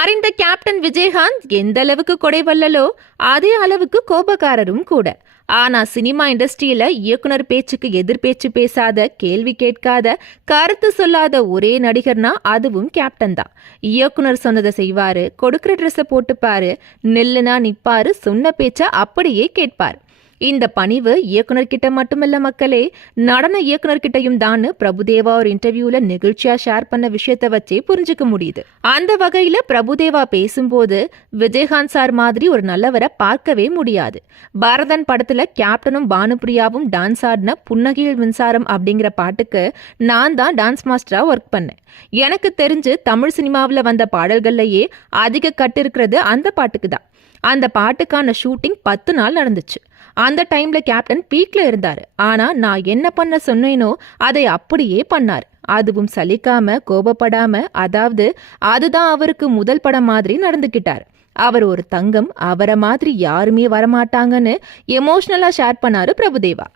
Foreign the captain Vijayakanth எந்த அளவுக்கு கொடைவல்லலோ அதே அளவுக்கு கோபக்காரரும் கூட. ஆனா சினிமா இண்டஸ்ட்ரியில இயக்குனர் பேச்சுக்கு எதிர்பேச்சு பேசாத, கேள்வி கேட்காத, கருத்து சொல்லாத ஒரே நடிகர்னா அதுவும் கேப்டன் தான். இயக்குனர் சொன்னதை செய்வாரு, கொடுக்கிற ட்ரெஸ்ஸை போட்டுப்பாரு, நில்லுனா நிப்பாரு, சொன்ன பேச்ச அப்படியே கேட்பாரு. இந்த பணிவு இயக்குனர்கிட்ட மட்டுமில்ல மக்களே, நடன இயக்குனர்கிட்டையும் தான் பிரபுதேவா ஒரு இன்டர்வியூல நெகிழ்ச்சியா ஷேர் பண்ண விஷயத்த வச்சே புரிஞ்சுக்க முடியுது. அந்த வகையில பிரபுதேவா பேசும்போது விஜயகாந்த் சார் மாதிரி ஒரு நல்லவரை பார்க்கவே முடியாது. பரதன் படத்துல கேப்டனும் பானுபிரியாவும் டான்ஸ் ஆடின புன்னகையில் மின்சாரம் அப்படிங்கிற பாட்டுக்கு நான் தான் டான்ஸ் மாஸ்டரா ஒர்க் பண்ணேன். எனக்கு தெரிஞ்சு தமிழ் சினிமாவில் வந்த பாடல்கள்லயே அதிக கட்டு இருக்கிறது அந்த பாட்டுக்கு தான். அந்த பாட்டுக்கான ஷூட்டிங் 10 நாள் நடந்துச்சு. அந்த டைம்ல கேப்டன் பீக்ல இருந்தாரு. ஆனா நான் என்ன பண்ண சொன்னேனோ அதை அப்படியே பண்ணாரு. அதுவும் சலிக்காம, கோபப்படாம. அதாவது அதுதான் அவருக்கு முதல் படம் மாதிரி நடந்துக்கிட்டாரு. அவர் ஒரு தங்கம், அவரை மாதிரி யாருமே வரமாட்டாங்கன்னு எமோஷனலா ஷேர் பண்ணாரு பிரபுதேவா.